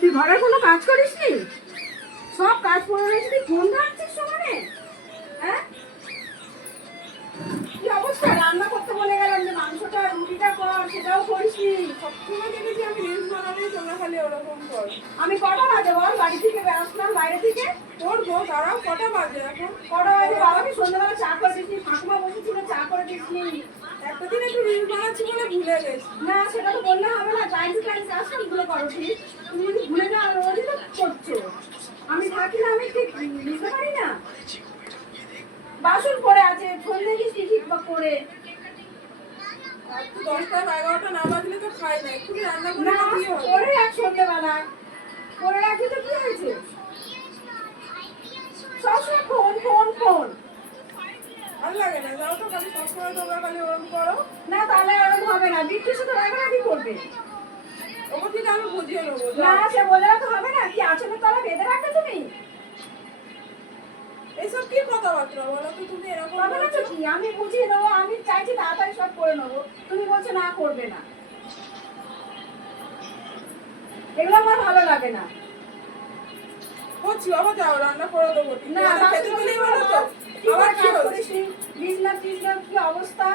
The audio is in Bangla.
তুই ঘরের কোনো কাজ করিস নি সব কাজ করে রয়েছে, তুই ফোন ধরছিস সমানে? হ্যাঁ? অবস্থা? রান্না করতে বলে গেলাম যে মাংসটা, রুটিটা সেটাও নি দেখেছি আমি খালি ওরকম আমি কটা বাজে বল? বাড়ি থেকে আসলাম বাইরে থেকে। করব তারাও কটা বাজে এখন? কটা বাজে? বাবাকে সন্ধ্যাবেলা চা করে দিসনি ঠাকুমা বসেছিল, চা করে দিসনি একটা দিন একটু বানাচ্ছি বলে ভুলে গেছি না সেটা তো বললে হবে না। টাইম টাইম কাজগুলো করো ঠিক তুমি যদি ভুলে যাও রোজই তো করছ। আমি থাকি না আমি ঠিক বুঝতে পারি না। বাসন পড়ে আছে ফোন দেখিস ঠিক বা করে দশটা এগারোটা না বাজলে তো খাই না একটু রান্না করে করে রাখ সন্ধ্যেবেলা। করে রাখি তো কি হয়েছে? সবসময় ফোন ফোন ফোন। ভালো লাগে না যাও তো খালি সবসময় তোমরা খালি ওরম হবে না বৃষ্টির সাথে রাগারাগি করবে। ওকে ঠিক আমি বুঝিয়ে নেব না সে বলে তো হবে না কি আচলে তলা বেঁধে রাখবে তুমি? এইসব কি কথাবার্তা বলো তো তুমি এরকম হবে না তো কি আমি বুঝিয়ে দেবো আমি চাইছি তাড়াতাড়ি সব করে নেব তুমি বলছো না করবে না। এগুলো আমার ভালো লাগে না। করছি বাবা যাও রান্না করে দেবো। না খেতে বাথরুমে বলো তো। আবার কি হচ্ছে করিস নি? কি অবস্থা?